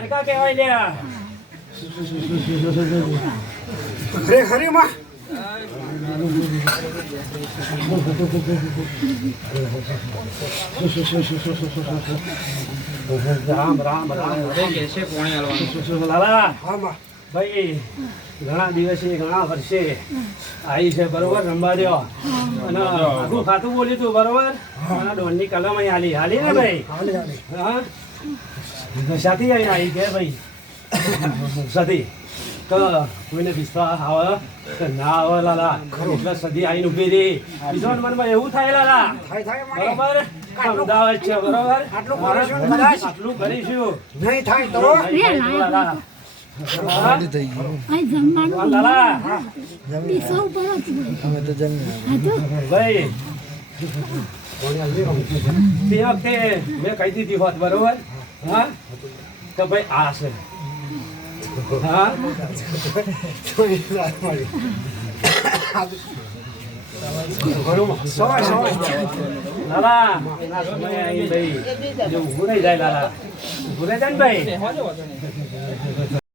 દ્વારકા કહેવાય લ્યા. ખરી માં રામ રામ રામ. લાલા ભાઈ ઘણા દિવસે ઘણા વર્ષે આવી છે બરોબર રમવા દો અને આખું ખાતું બોલ્યું તું બરોબર અને ડોનની કલમ અહીં હાલી ને ભાઈ હા સાથી અહીં આવી કે ભાઈ સતી તો કોઈને વિશ્વાસ આવે કે ના આવે લાલા એટલે સદી આવીને ઉભી રહી બીજો મનમાં એવું થાય લાલા બરોબર અમદાવાદ છે બરોબર આટલું કરીશું નહીં થાય તો લાલા ભાઈ તે વખતે મેં કહી દીધી હોત બરોબર હા તો ભાઈ આ છે હા લાલા ભાઈ ઊભું રહી જાય લાલા ઊભું રહી જાય ને ભાઈ